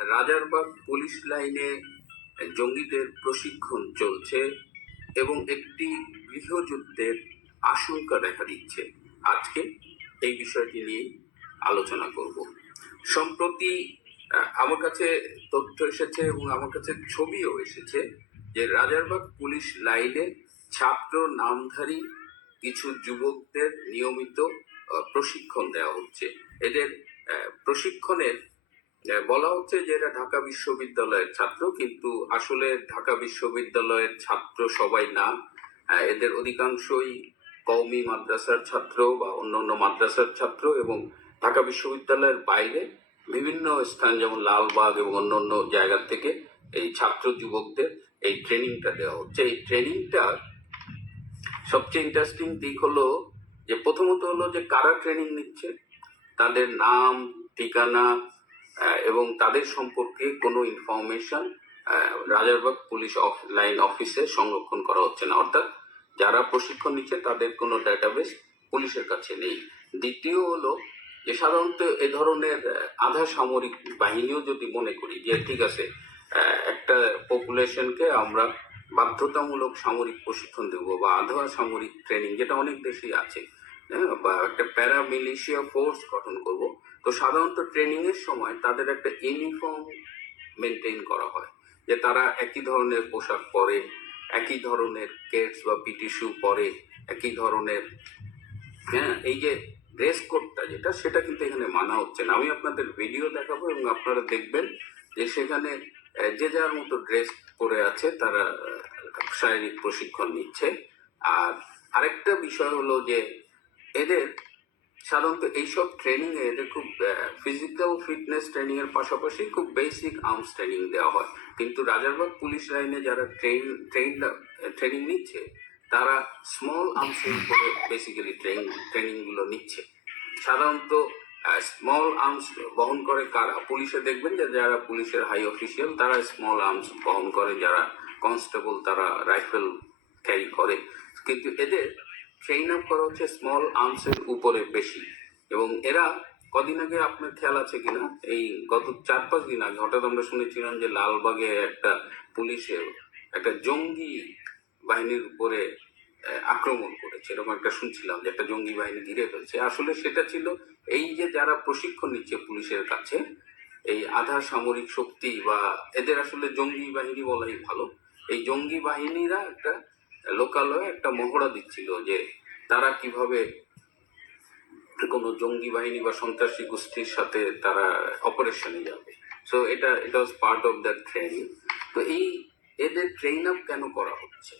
Rajarbagh police লাইনে জঙ্গিদের প্রশিক্ষণ চলছে এবং একটি গৃহযুদ্ধের আশঙ্কা দেখা দিচ্ছে। আজকে এই বিষয়টি নিয়ে আলোচনা করব। সম্প্রতি আমার কাছে তথ্য এসেছে এবং আমার কাছে ছবিও এসেছে যে রাজারবাগ পুলিশ লাইনে ছাত্র নামধারী কিছু যুবকদের নিয়মিত প্রশিক্ষণ দেওয়া হচ্ছে। এদের প্রশিক্ষণের বলা হচ্ছে যে এরা ঢাকা বিশ্ববিদ্যালয়ের ছাত্র, কিন্তু আসলে ঢাকা বিশ্ববিদ্যালয়ের ছাত্র সবাই না। এদের অধিকাংশই কওমি মাদ্রাসার ছাত্র বা অন্যান্য মাদ্রাসার ছাত্র এবং ঢাকা বিশ্ববিদ্যালয়ের বাইরে বিভিন্ন স্থান, যেমন লালবাগ এবং অন্যান্য জায়গা থেকে এই ছাত্র যুবকদের এই ট্রেনিংটা দেওয়া হচ্ছে। এই ট্রেনিংটা সবচেয়ে ইন্টারেস্টিং দিক হলো যে প্রথমত হলো যে কারা ট্রেনিং নিচ্ছে, তাদের নাম, ঠিকানা এবং তাদের সম্পর্কে কোনো information Rajarbagh police off- line অফিসে সংরক্ষণ করা হচ্ছে না। অর্থাৎ যারা প্রশিক্ষণ নিচ্ছে তাদের কোনো ডাটাবেস পুলিশের কাছে নেই। দ্বিতীয় হলো যে সাধারণত এ ধরনের আধা সামরিক বাহিনীও যদি মনে করি যে ঠিক আছে একটা পপুলেশনকে আমরা বাধ্যতামূলক সামরিক প্রশিক্ষণ দেব বা আধা সামরিক ট্রেনিং যেটা অনেক দেশেই আছে হ্যাঁ, বা একটা প্যারা মিলিশিয়া ফোর্স গঠন করব তো সাধারণত ট্রেনিং এর সময় তাদের একটা ইউনিফর্ম মেনটেন করা হয়, যে তারা একই ধরনের পোশাক পরে, একই ধরনের কেটস বা পিটি শু পরে, একই ধরনের হ্যাঁ এই যে ড্রেস কোডটা যেটা, সেটা কিন্তু এখানে মানা হচ্ছে না। আমি আপনাদের ভিডিও দেখাবো এবং আপনারা দেখবেন যে সেখানে যে যার মতো ড্রেস পরে আছে, তারা শারীরিক প্রশিক্ষণ নিচ্ছে। আর আরেকটা বিষয় হলো যে এদের সাধারণত এইসব ট্রেনিং এ এদের খুব ফিজিক্যাল ফিটনেস ট্রেনিং এর পাশাপাশি খুব বেসিক আর্মস ট্রেনিং দেওয়া হয়। কিন্তু রাজারবাগ পুলিশ লাইনে যারা ট্রেন ট্রেন ট্রেনিং নিচ্ছে, তারা স্মল আর্মসের উপরে বেসিক্যালি ট্রেনিং ট্রেনিংগুলো নিচ্ছে। সাধারণত স্মল আর্মস বহন করে কারা? পুলিশে দেখবেন যে যারা পুলিশের হাই অফিসিয়াল তারা স্মল আর্মস বহন করে, যারা কনস্টেবল তারা রাইফেল ক্যারি করে। কিন্তু এদের ট্রেন আপ করা হচ্ছে স্মল আর্মসের উপরে বেশি। এবং এরা কদিন আগে আপনার খেয়াল আছে কিনা? এই গত চার পাঁচ দিন আগে হঠাৎ আমরা শুনেছিলাম যে লালবাগে একটা পুলিশের, একটা জঙ্গি বাহিনীর উপরে আক্রমণ করেছে। এরকম একটা শুনছিলাম যে একটা জঙ্গি বাহিনী ঘিরে ফেলছে। আসলে সেটা ছিল এই যে যারা প্রশিক্ষণ নিচ্ছে পুলিশের কাছে, এই আধা সামরিক শক্তি বা এদের আসলে জঙ্গি বাহিনী বলাই ভালো। এই জঙ্গি বাহিনীরা একটা লোকালয়ে একটা মহড়া দিচ্ছিল যে তারা কীভাবে কোনো জঙ্গি বাহিনী বা সন্ত্রাসী গোষ্ঠীর সাথে তারা অপারেশনে যাবে। সো এটা এটা was part of that training তো এই, এদের ট্রেন আপ কেন করা হচ্ছে?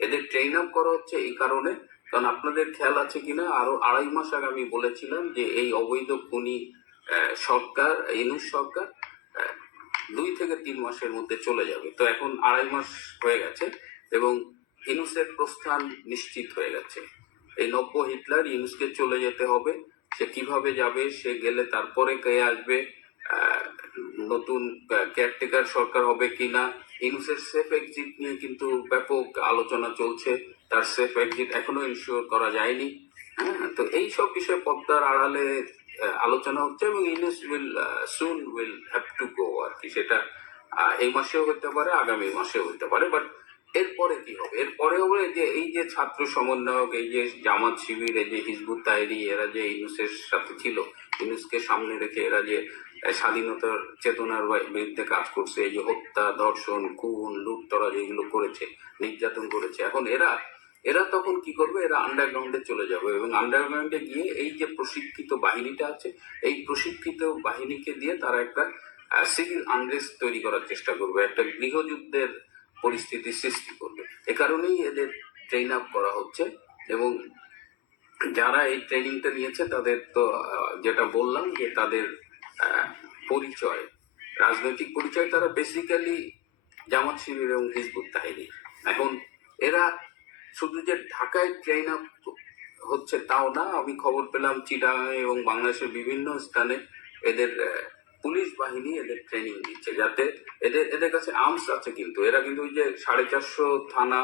এদের ট্রেন আপ করা হচ্ছে এই কারণে, কারণ আপনাদের খেয়াল আছে কিনা? আরও আড়াই মাস আগে আমি বলেছিলাম যে এই অবৈধ খুনি সরকার, ইনুস সরকার দুই থেকে তিন মাসের মধ্যে চলে যাবে। তো এখন আড়াই মাস হয়ে গেছে এবং ইনুসের প্রস্থান নিশ্চিত হয়ে গেছে। এই নব্য হিটলার ইউনুসকে চলে যেতে হবে। সে কীভাবে যাবে, সে গেলে তারপরে কে আসবে নতুন কেয়ারটেকার সরকার হবে কিনা? ইউনুসের সেফ এক্সিট নিয়ে কিন্তু ব্যাপক আলোচনা চলছে। তার সেফ এক্সিট এখনও ইনশিওর করা যায়নি। হ্যাঁ তো এই সব বিষয়ে পদ্মার আড়ালে আলোচনা হচ্ছে এবং Yunus will soon will have to go আর কি। সেটা এই মাসেও হতে পারে, আগামী মাসেও হতে পারে। বাট এরপরে কি হবে? এরপরে হবে যে এই যে ছাত্র সমন্বয়ক, এই যে জামাত শিবির, এই যে হিজবুত তাইরি এরা যে ইউনুসের সাথে ছিল, ইউনুসকে সামনে রেখে এরা যে স্বাধীনতার চেতনার বিরুদ্ধে কাজ করছে, এই যে হত্যা, ধর্ষণ, খুন লুটতরা যেগুলো করেছে, নির্যাতন করেছে। এখন এরা এরা তখন কি করবে? এরা আন্ডারগ্রাউন্ডে চলে যাবে এবং আন্ডারগ্রাউন্ডে গিয়ে এই যে প্রশিক্ষিত বাহিনীটা আছে, এই প্রশিক্ষিত বাহিনীকে দিয়ে তারা একটা সিভিল আনরেস্ট তৈরি করার চেষ্টা করবে। একটা গৃহযুদ্ধের পরিস্থিতি সৃষ্টি করবে। এ কারণেই এদের ট্রেন আপ করা হচ্ছে এবং যারা এই ট্রেনিংটা নিয়েছে তাদের তো যেটা বললাম যে তাদের পরিচয়, রাজনৈতিক পরিচয় তারা বেসিক্যালি জামাত শিবির এবং হিজবুত তাহিনী। এখন এরা শুধু যে ঢাকায় ট্রেন আপ হচ্ছে তাও না, আমি খবর পেলাম চিটাগাং এবং বাংলাদেশের বিভিন্ন স্থানে এদের পুলিশ বাহিনী এদের ট্রেনিং দিচ্ছে যাতে এদের এদের কাছে আর্মস আছে কিন্তু। এরা কিন্তু ওই যে সাড়ে চারশো থানা,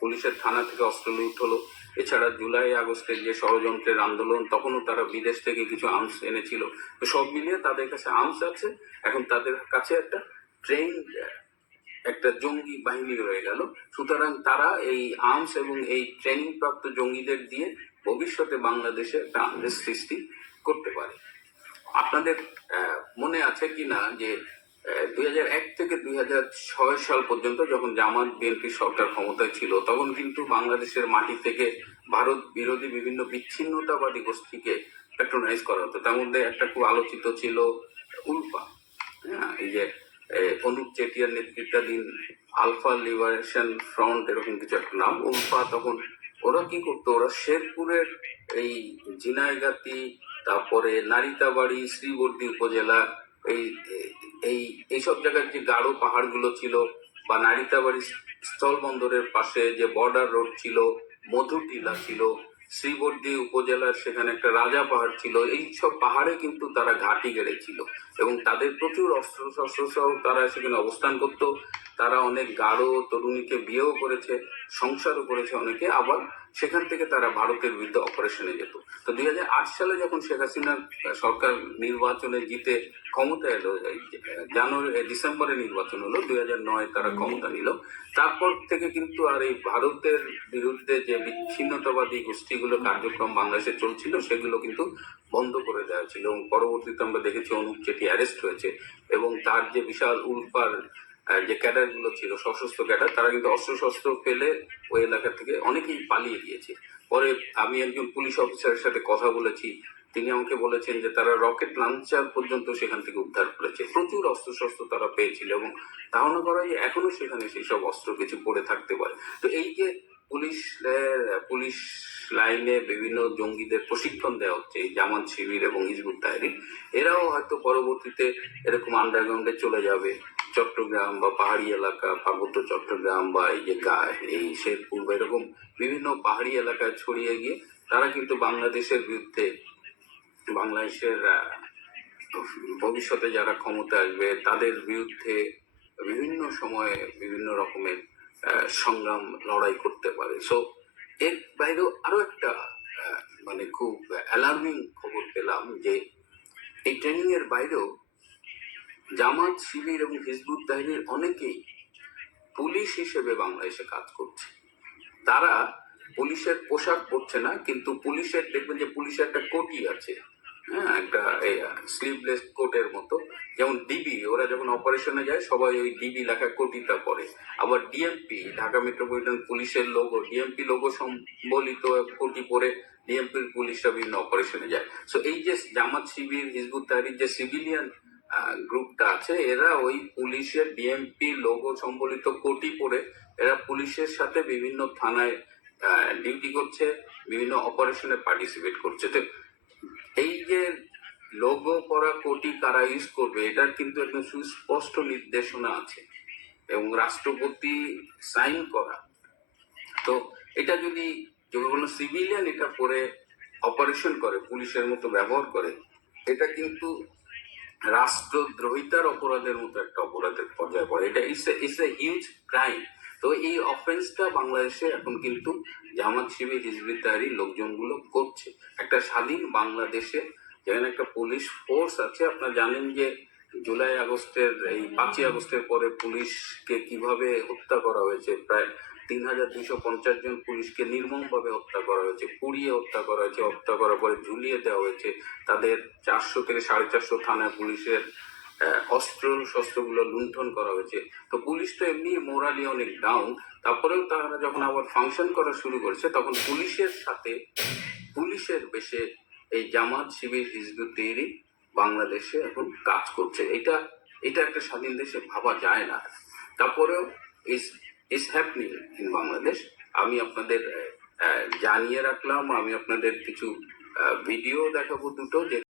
পুলিশের থানা থেকে অস্ত্র লুট হলো। এছাড়া জুলাই আগস্টের যে ষড়যন্ত্রের আন্দোলন, তখনও তারা বিদেশ থেকে কিছু আর্মস এনেছিল। তো সব মিলিয়ে তাদের কাছে আর্মস আছে। এখন তাদের কাছে একটা ট্রেন একটা জঙ্গি বাহিনী রয়ে গেল। সুতরাং তারা এই আর্মস এবং এই ট্রেনিং প্রাপ্ত জঙ্গিদের দিয়ে ভবিষ্যতে বাংলাদেশে একটা আন্দেশ সৃষ্টি করতে পারে। আপনাদের মনে আছে কি না যে দুই এক থেকে দুই ছয় সাল পর্যন্ত যখন জামাত বিএনপি সরকার ক্ষমতায় ছিল, তখন কিন্তু বাংলাদেশের মাটি থেকে ভারত বিরোধী বিভিন্ন বিচ্ছিন্নতাবাদী গোষ্ঠীকে প্যাট্রোনাইজ করা হতো। তার মধ্যে একটা খুব আলোচিত ছিল উল্পা হ্যাঁ এই যে অনুপ চেটিয়ার নেতৃত্বাধীন আলফা লিবারেশন ফ্রন্ট এরকম কিছু একটা নাম। উল্পা তখন ওরা কি করতো, ওরা শেরপুরের এই ঝিনাইগাতি তারপরে নারিতাবাড়ি, শ্রীবর্দী উপজেলা, এই এই, এইসব জায়গার যে গাঢ় পাহাড়গুলো ছিল বা নারিতাবাড়ি স্থলবন্দরের পাশে যে বর্ডার রোড ছিল, মধুটিলা ছিল, শ্রীবর্দী উপজেলার সেখানে একটা রাজা পাহাড় ছিল এই সব পাহাড়ে কিন্তু তারা ঘাঁটি গেড়েছিল এবং তাদের প্রচুর অস্ত্র শস্ত্র সহ তারা সেখানে অবস্থান করত। তারা অনেক গাঢ় তরুণীকে বিয়েও করেছে, সংসারও করেছে অনেকে, আবার সেখান থেকে তারা ভারতের বিরুদ্ধে অপারেশনে যেত। তো দুই হাজার আট সালে যখন শেখ হাসিনার সরকার নির্বাচনে জিতে ক্ষমতা এলো জানুয়ারি ডিসেম্বরে নির্বাচন হলো, দুই নয় তারা ক্ষমতা নিল। তারপর থেকে কিন্তু আর এই ভারতের বিরুদ্ধে যে বিচ্ছিন্নতাবাদী গোষ্ঠীগুলো কার্যক্রম বাংলাদেশে চলছিল, সেগুলো কিন্তু বন্ধ করে দেওয়া ছিল এবং পরবর্তীতে আমরা দেখেছি অনুপ চেটি অ্যারেস্ট হয়েছে এবং তার যে বিশাল উল্পার যে ক্যাডারগুলো ছিল, সশস্ত্র ক্যাডার, তারা কিন্তু অস্ত্র শস্ত্র পেলে ওই এলাকা থেকে অনেকেই পালিয়ে গিয়েছে। পরে আমি একজন পুলিশ অফিসারের সাথে কথা বলেছি। তিনি আমাকে বলেছেন যে তারা রকেট লাঞ্চার পর্যন্ত সেখান থেকে উদ্ধার করেছে। প্রচুর অস্ত্র শস্ত্র তারা পেয়েছিল এবং ধারণা করা যে এখনও সেখানে সেই সব অস্ত্র কিছু পড়ে থাকতে পারে। তো এই যে পুলিশ পুলিশ জঙ্গিদের প্রশিক্ষণ দেওয়া হচ্ছে, এই জামাত শিবির এবং হিজবুত তাহরির এরাও হয়তো পরবর্তীতে এরকম আন্ডারগ্রাউন্ডে চলে যাবে। চট্টগ্রাম বা পাহাড়ি এলাকা, পার্বত্য চট্টগ্রাম বা এই যে এই শেরপুর বা এরকম বিভিন্ন পাহাড়ি এলাকায় ছড়িয়ে গিয়ে তারা কিন্তু বাংলাদেশের বিরুদ্ধে, বাংলাদেশের ভবিষ্যতে যারা ক্ষমতা আসবে, তাদের বিরুদ্ধে বিভিন্ন সময়ে বিভিন্ন রকমের সংগ্রাম লড়াই করতে পারে। সো এর বাইরেও আরও একটা মানে খুব অ্যালার্মিং খবর পেলাম যে এই ট্রেনিং এর বাইরেও জামাত, শিবির এবং হিজবুত তাহিনীর অনেকেই পুলিশ হিসেবে বাংলাদেশে কাজ করছে। তারা পুলিশের পোশাক পরছে না, কিন্তু পুলিশের দেখবেন যে পুলিশের একটা কোটি আছে হ্যাঁ একটা স্লিভলেস কোটের মতো, যেমন ডিবি ওরা যখন অপারেশনে যায়, সবাই ওই ডিবি লেখা কোটিটা পরে। আবার ডিএমপি ঢাকা মেট্রোপলিটন পুলিশের লোগো ডিএমপি লোগো সম্বলিত কোটি পরে ডিএমপির পুলিশরা বিভিন্ন অপারেশনে যায়। সো এই যে জামাত শিবির, হিজবুত তাহরির যে সিভিলিয়ান গ্রুপটা আছে, এরা ওই পুলিশের ডিএমপি লোগো সম্বলিত কোটি পরে এরা পুলিশের সাথে বিভিন্ন থানায় ডিউটি করছে, বিভিন্ন অপারেশনে পার্টিসিপেট করছে। তো, এই যে লোগো করা কোটি কারা ইউজ করবে, এটার কিন্তু একদম সুস্পষ্ট নির্দেশনা আছে। এবং রাষ্ট্রপতি সাইন করা। তো, এটা যদি যদি সিভিলিয়ান এটা পরে অপারেশন করে, পুলিশের মতো ব্যবহার করে, এটা কিন্তু রাষ্ট্রদ্রোহিতার অপরাধের মতো একটা অপরাধের পর্যায়ে পড়ে। এটা it's it's a huge crime তো এই অফেন্সটা বাংলাদেশে এখন কিন্তু জামাত শিবির, হিজবি তাহারি লোকজনগুলো করছে। একটা স্বাধীন বাংলাদেশে যেখানে একটা পুলিশ ফোর্স আছে, আপনারা জানেন যে জুলাই আগস্টের, এই পাঁচই আগস্টের পরে পুলিশকে কীভাবে হত্যা করা হয়েছে, প্রায় তিন হাজার দুইশো পঞ্চাশ জন পুলিশকে নির্মমভাবে হত্যা করা হয়েছে, পুড়িয়ে হত্যা করা হয়েছে, হত্যা করার পরে ঝুলিয়ে দেওয়া হয়েছে। তাদের চারশো থেকে সাড়ে চারশো থানায় পুলিশের অস্ত্র শস্ত্রগুলো লুণ্ঠন করা হয়েছে। তো পুলিশ তো এমনি মোরালি অনেক ডাউন তারপরেও তারা যখন আবার ফাংশন করা শুরু করেছে, তখন পুলিশের সাথে, পুলিশের বেশে এই জামাত শিবির হিজবুত তেহরি বাংলাদেশে এখন কাজ করছে। এটা এটা একটা স্বাধীন দেশে ভাবা যায় না। তারপরেও is is happening in Bangladesh আমি আপনাদের জানিয়ে রাখলাম, আমি আপনাদের কিছু ভিডিও দেখাবো দুটো যেখানে